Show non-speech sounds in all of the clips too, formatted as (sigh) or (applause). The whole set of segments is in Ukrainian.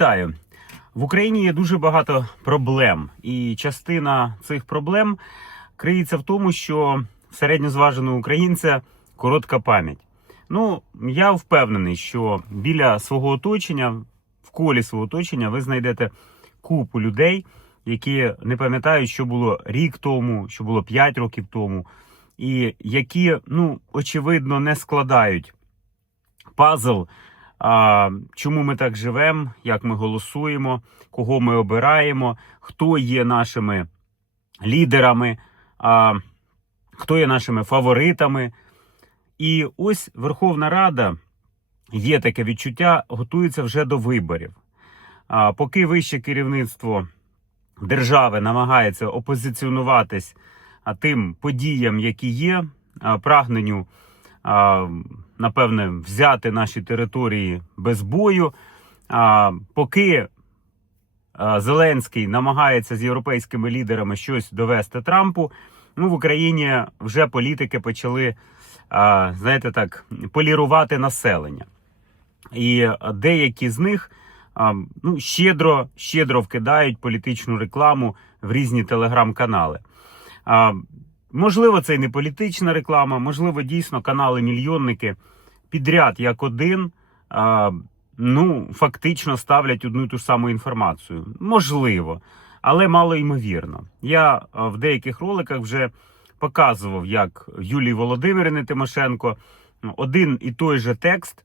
Вітаю! В Україні є дуже багато проблем, і частина цих проблем криється в тому, що середньозваженого українця коротка пам'ять. Ну, я впевнений, що біля свого оточення, в колі свого оточення, ви знайдете купу людей, які не пам'ятають, що було рік тому, що було 5 років тому, і які, ну, очевидно, не складають пазл. А, чому ми так живемо, як ми голосуємо, кого ми обираємо, хто є нашими лідерами, а, хто є нашими фаворитами. І ось Верховна Рада є таке відчуття, готується вже до виборів. А, поки вище керівництво держави намагається опозиціонуватись тим подіям, які є, прагненню. Напевне, взяти наші території без бою. Поки Зеленський намагається з європейськими лідерами щось довести Трампу, ну в Україні вже політики почали, знаєте так, полірувати населення. І деякі з них ну, щедро, щедро вкидають політичну рекламу в різні телеграм-канали. Можливо, це і не політична реклама, можливо, дійсно канали-мільйонники підряд як один, а, ну, фактично ставлять одну і ту ж саму інформацію. Можливо, але мало ймовірно. Я в деяких роликах вже показував, як Юлії Володимирівни Тимошенко один і той же текст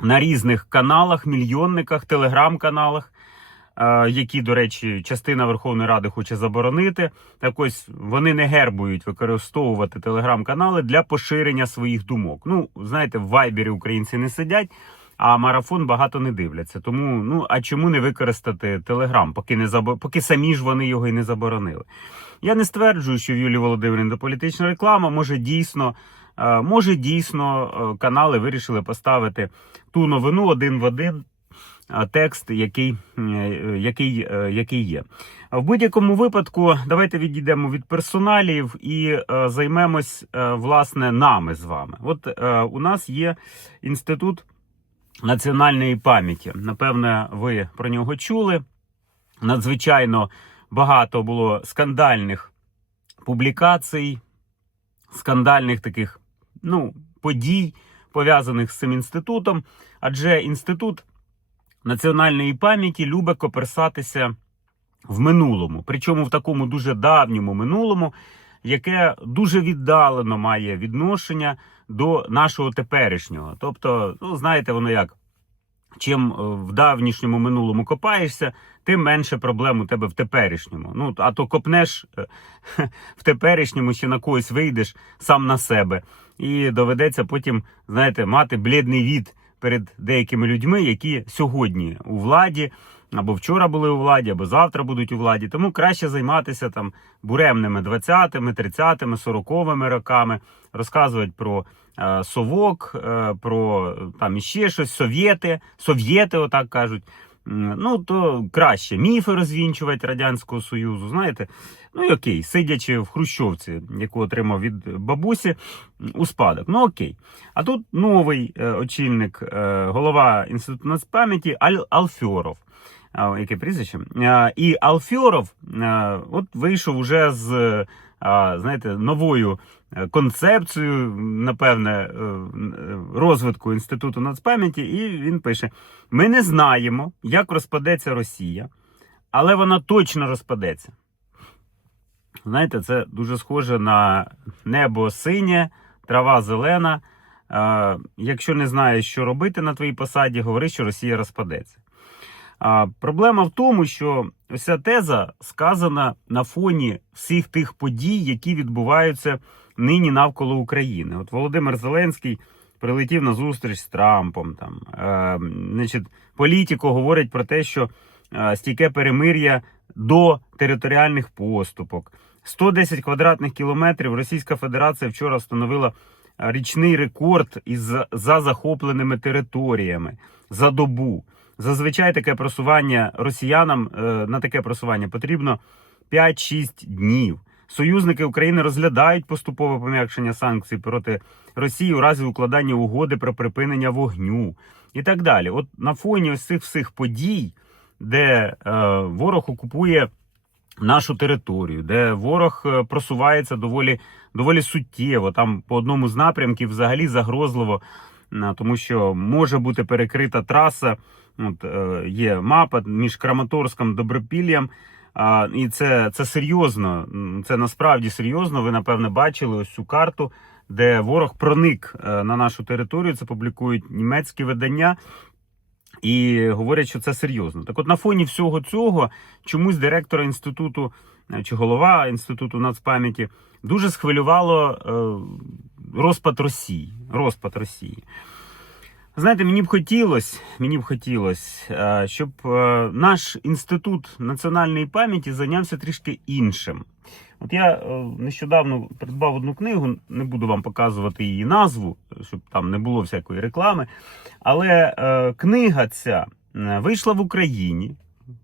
на різних каналах, мільйонниках, телеграм-каналах які, до речі, частина Верховної Ради хоче заборонити. Так ось вони не гербують використовувати телеграм-канали для поширення своїх думок. Ну, знаєте, в вайбері українці не сидять. А марафон багато не дивляться. Тому ну а чому не використати телеграм, поки не забо... поки самі ж вони його і не заборонили. Я не стверджую, що в Юлії Володимирівні політична реклама. Може дійсно, е, може дійсно е, канали вирішили поставити ту новину один в один текст, який, е, який, е, який є. В будь-якому випадку, давайте відійдемо від персоналів і е, займемось е, власне нами з вами. От е, у нас є інститут національної пам'яті. Напевне, ви про нього чули. Надзвичайно багато було скандальних публікацій, скандальних таких ну, подій, пов'язаних з цим інститутом. Адже інститут національної пам'яті любить коперсатися в минулому, причому в такому дуже давньому минулому, яке дуже віддалено має відношення до нашого теперішнього. Тобто, ну знаєте, воно як. Чим е, в давнішньому минулому копаєшся, тим менше проблем у тебе в теперішньому. Ну а то копнеш е, (laughs) в теперішньому, ще на когось вийдеш сам на себе, і доведеться потім, знаєте, мати блідний від перед деякими людьми, які сьогодні у владі, або вчора були у владі, або завтра будуть у владі. Тому краще займатися там буремними 20-ми, 30-ми, 40-ми роками, розказувати про е, совок, е, про там іще щось, совєти, совєти, отак кажуть. Ну, то краще міфи розвінчувати Радянського Союзу, знаєте. Ну і окей, сидячи в Хрущовці, яку отримав від бабусі у спадок. Ну окей. А тут новий е, очільник, е, голова інституту нацпам'яті Аль Алфьоров. Яке прізвище? І Алфьоров а, от вийшов уже з знаєте, новою е, концепцією, напевне, е, е, розвитку інституту нацпам'яті, і він пише: ми не знаємо, як розпадеться Росія, але вона точно розпадеться. Знаєте, це дуже схоже на небо синє, трава зелена. Якщо не знаєш, що робити на твоїй посаді, говори, що Росія розпадеться. Проблема в тому, що ось ця теза сказана на фоні всіх тих подій, які відбуваються нині навколо України. От Володимир Зеленський прилетів на зустріч з Трампом. Там, е, значить, політико говорить про те, що е, стійке перемир'я до територіальних поступок. 110 квадратних кілометрів Російська Федерація вчора встановила річний рекорд із за захопленими територіями за добу. Зазвичай таке просування росіянам е, на таке просування потрібно 5-6 днів. Союзники України розглядають поступове пом'якшення санкцій проти Росії у разі укладання угоди про припинення вогню і так далі. От на фоні ось цих всіх подій де е, ворог окупує нашу територію, де ворог е, просувається доволі, доволі суттєво. Там по одному з напрямків взагалі загрозливо, тому що може бути перекрита траса. От, е, є мапа між Краматорськом Добропіллям. А, і це, це серйозно. Це насправді серйозно. Ви напевне бачили ось цю карту, де ворог проник е, на нашу територію. Це публікують німецькі видання. І говорять, що це серйозно. Так от на фоні всього цього чомусь директора інституту е, чи голова інституту нацпам'яті дуже схвилювало розпад Росії. Розпад Росії. Знаєте, мені б хотілося, мені б хотілося, е, щоб е, наш інститут національної пам'яті зайнявся трішки іншим. От я е, нещодавно придбав одну книгу, не буду вам показувати її назву, щоб там не було всякої реклами. Але книга ця вийшла в Україні.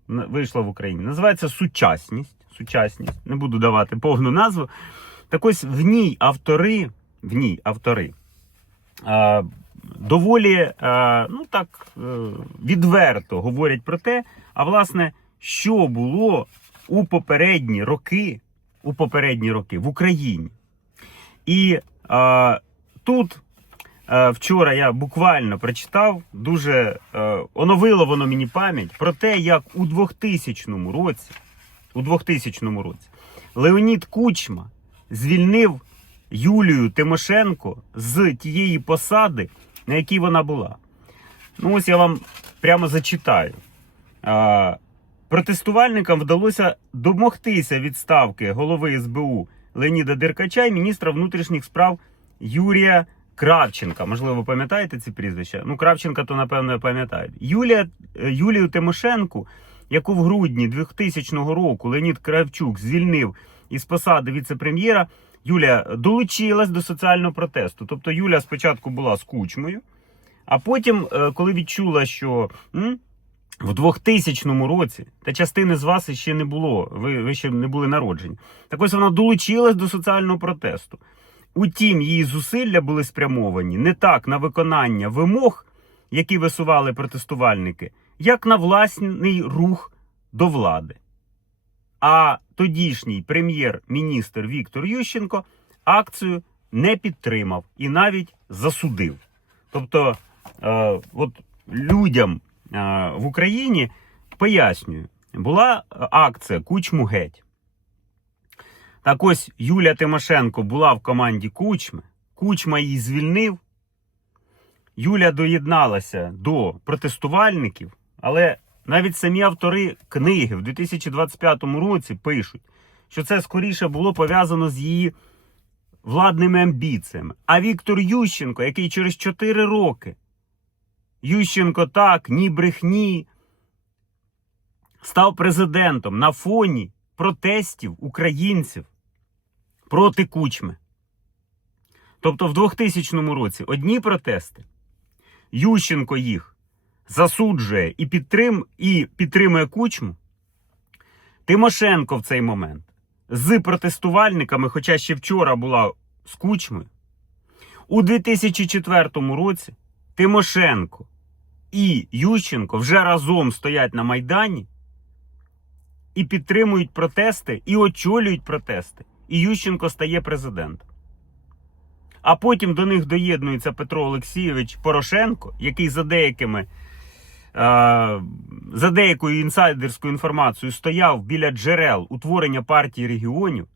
Вийшла в Україні. Називається Сучасність. Сучасність. Не буду давати повну назву. Так ось в ній автори, в ній автори доволі е, ну так, е, відверто говорять про те, а власне, що було у попередні роки, у попередні роки в Україні. І е, тут е, вчора я буквально прочитав, дуже е, оновило воно мені пам'ять про те, як у 2000 році, у 2000 році Леонід Кучма звільнив Юлію Тимошенко з тієї посади, на якій вона була. Ну, ось я вам прямо зачитаю. А, протестувальникам вдалося домогтися відставки голови СБУ Леоніда Деркача і міністра внутрішніх справ Юрія Кравченка. Можливо, пам'ятаєте ці прізвища? Ну, Кравченка, то напевно пам'ятають. Юлія, е, Юлію Тимошенку, яку в грудні 2000 року Леонід Кравчук звільнив із посади віце-прем'єра, Юля долучилась до соціального протесту. Тобто Юля спочатку була з кучмою, а потім, е, коли відчула, що м, в 2000 році та частини з вас ще не було, ви, ви ще не були народжені. Так ось вона долучилась до соціального протесту. Утім, її зусилля були спрямовані не так на виконання вимог, які висували протестувальники, як на власний рух до влади. А тодішній прем'єр-міністр Віктор Ющенко акцію не підтримав і навіть засудив. Тобто, е, от людям е, в Україні пояснюю, була акція Кучму геть. Так ось Юля Тимошенко була в команді Кучми, Кучма її звільнив. Юля доєдналася до протестувальників, але навіть самі автори книги в 2025 році пишуть, що це скоріше було пов'язано з її владними амбіціями. А Віктор Ющенко, який через 4 роки, Ющенко так, ні брехні, став президентом на фоні протестів українців проти кучми. Тобто в 2000 році одні протести, Ющенко їх засуджує і, підтрим, і підтримує кучму. Тимошенко в цей момент з протестувальниками, хоча ще вчора була з кучмою. У 2004 році Тимошенко і Ющенко вже разом стоять на Майдані і підтримують протести, і очолюють протести. І Ющенко стає президентом. А потім до них доєднується Петро Олексійович Порошенко, який за деякими за деякою інсайдерською інформацією стояв біля джерел утворення партії регіонів.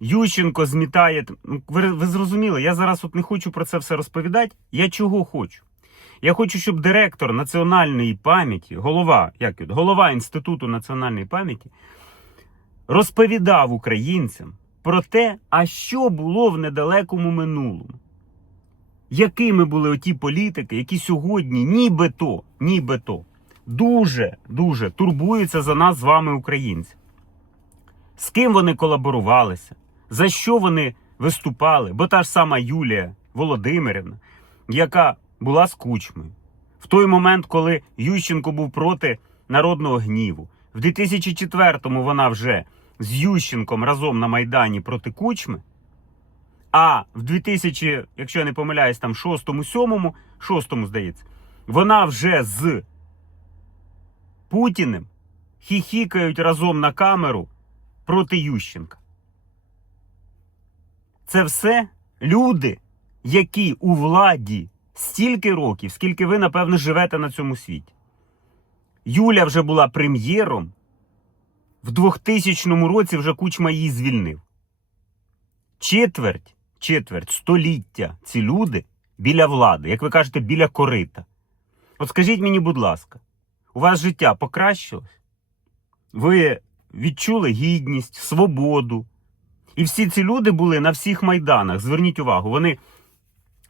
Ющенко змітає. Ну, Ви, ви зрозуміли, я зараз от не хочу про це все розповідати. Я чого хочу? Я хочу, щоб директор національної пам'яті, голова, як його, голова Інституту національної пам'яті розповідав українцям про те, а що було в недалекому минулому. Якими були оті політики, які сьогодні нібито, нібито дуже, дуже турбуються за нас з вами, українці. З ким вони колаборувалися, за що вони виступали, бо та ж сама Юлія Володимирівна, яка була з кучмою. В той момент, коли Ющенко був проти народного гніву, в 2004-му вона вже з Ющенком разом на Майдані проти Кучми. А в 2000, якщо я не помиляюсь, там 6-му, 7, 6-му, здається, вона вже з Путіним хіхікають разом на камеру проти Ющенка. Це все люди, які у владі стільки років, скільки ви, напевно, живете на цьому світі. Юля вже була прем'єром. В 2000 році вже кучма її звільнив. Четверть четверть століття ці люди біля влади, як ви кажете, біля корита. От скажіть мені, будь ласка, у вас життя покращилось? Ви відчули гідність, свободу. І всі ці люди були на всіх майданах. Зверніть увагу, вони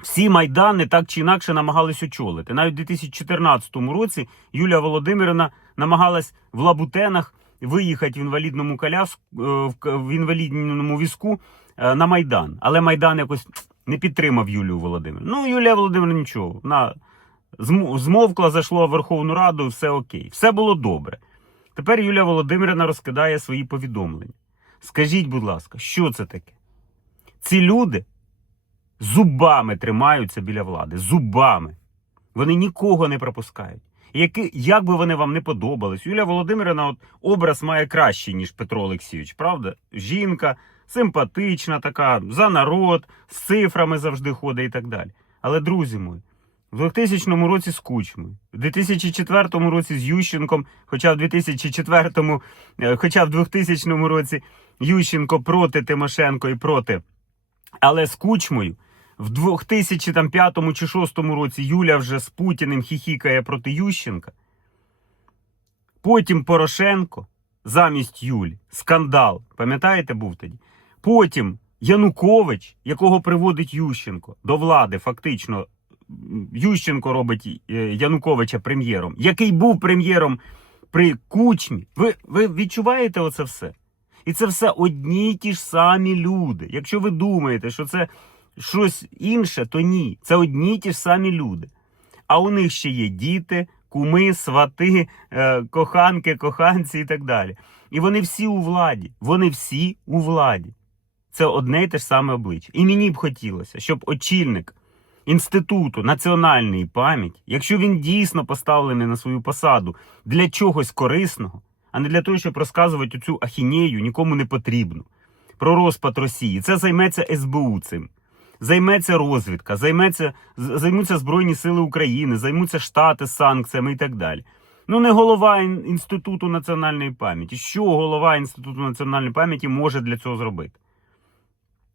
всі майдани так чи інакше намагались очолити. Навіть у 2014 році Юлія Володимирівна намагалась в Лабутенах виїхати в інвалідному коляску, е, в інвалідному візку на Майдан. Але Майдан якось не підтримав Юлію Володимирівну. Ну, Юлія Володимирівна нічого. Вона змовкла, зайшла в Верховну Раду, все окей. Все було добре. Тепер Юлія Володимирівна розкидає свої повідомлення. Скажіть, будь ласка, що це таке? Ці люди зубами тримаються біля влади. Зубами. Вони нікого не пропускають. Які, як би вони вам не подобались, Юлія Володимирівна от, образ має кращий, ніж Петро Олексійович, правда? Жінка, симпатична така, за народ, з цифрами завжди ходить і так далі. Але, друзі мої, в 2000 році з Кучмою, в 2004 році з Ющенком, хоча в 2004, е, хоча в 2000 році Ющенко проти Тимошенко і проти, але з Кучмою. В 2005 чи 2006 році Юля вже з Путіним хіхікає проти Ющенка. Потім Порошенко замість Юлі. Скандал. Пам'ятаєте, був тоді? Потім Янукович, якого приводить Ющенко до влади, фактично. Ющенко робить е, Януковича прем'єром, який був прем'єром при Кучмі. Ви, ви відчуваєте оце все? І це все одні й ті ж самі люди. Якщо ви думаєте, що це щось інше, то ні. Це одні й ті ж самі люди. А у них ще є діти, куми, свати, е, коханки, коханці і так далі. І вони всі у владі. Вони всі у владі. Це одне й те ж саме обличчя. І мені б хотілося, щоб очільник Інституту національної пам'яті, якщо він дійсно поставлений на свою посаду для чогось корисного, а не для того, щоб розказувати цю ахінею нікому не потрібну про розпад Росії. Це займеться СБУ цим. Займеться розвідка, займеться, займуться Збройні Сили України, займуться Штати з санкціями і так далі. Ну, не голова Інституту національної пам'яті. Що голова Інституту національної пам'яті може для цього зробити?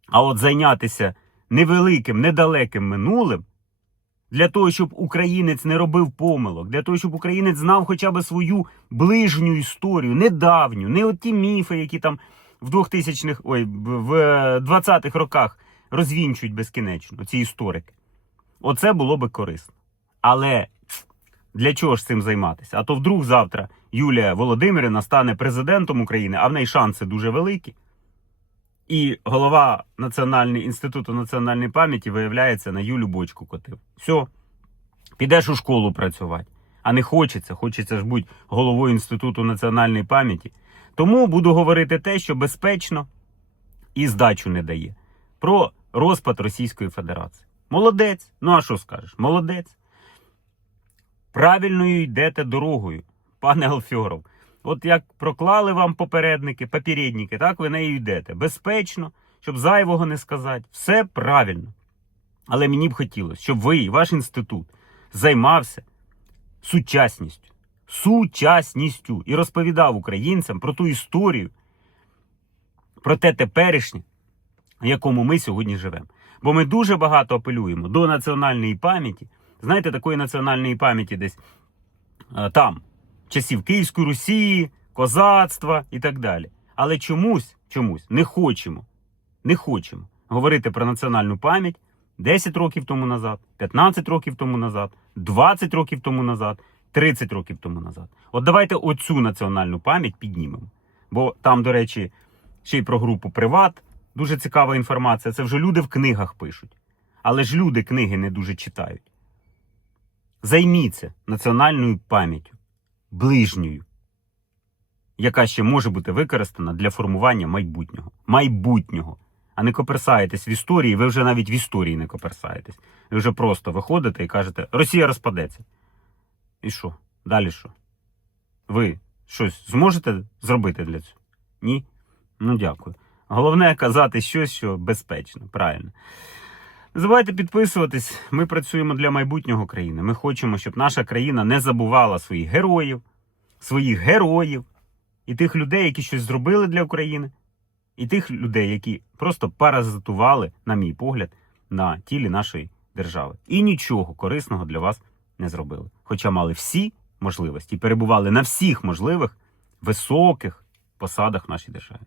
А от зайнятися невеликим, недалеким минулим для того, щоб українець не робив помилок, для того, щоб українець знав хоча б свою ближню історію, недавню, не от ті міфи, які там в 2000-х, ой, в в 20-х роках розвінчують безкінечно ці історики. Оце було би корисно. Але для чого ж цим займатися? А то вдруг завтра Юлія Володимирівна стане президентом України, а в неї шанси дуже великі. І голова Національного інституту національної пам'яті виявляється на Юлю бочку котив. Все, підеш у школу працювати. А не хочеться, хочеться ж бути головою Інституту національної пам'яті. Тому буду говорити те, що безпечно і здачу не дає. Про розпад Російської Федерації. Молодець. Ну а що скажеш? Молодець. Правильною йдете дорогою, пане Алфьоров. От як проклали вам попередники, попередники, так ви нею йдете. Безпечно, щоб зайвого не сказати. Все правильно. Але мені б хотілося, щоб ви і ваш інститут займався сучасністю. Сучасністю і розповідав українцям про ту історію, про те теперішнє, в якому ми сьогодні живемо. Бо ми дуже багато апелюємо до національної пам'яті. Знаєте, такої національної пам'яті десь е, там, часів Київської Русі, козацтва і так далі. Але чомусь, чомусь не хочемо, не хочемо говорити про національну пам'ять 10 років тому назад, 15 років тому назад, 20 років тому назад, 30 років тому назад. От давайте оцю національну пам'ять піднімемо. Бо там, до речі, ще й про групу Приват. Дуже цікава інформація. Це вже люди в книгах пишуть. Але ж люди книги не дуже читають. Займіться національною пам'яттю, ближньою, яка ще може бути використана для формування майбутнього. Майбутнього. А не коперсаєтесь в історії, ви вже навіть в історії не коперсаєтесь. Ви вже просто виходите і кажете, Росія розпадеться. І що? Далі що? Ви щось зможете зробити для цього? Ні? Ну дякую. Головне казати щось, що безпечно, правильно. Не забувайте підписуватись. Ми працюємо для майбутнього країни. Ми хочемо, щоб наша країна не забувала своїх героїв, своїх героїв і тих людей, які щось зробили для України, і тих людей, які просто паразитували, на мій погляд, на тілі нашої держави. І нічого корисного для вас не зробили. Хоча мали всі можливості, перебували на всіх можливих високих посадах в нашій державі.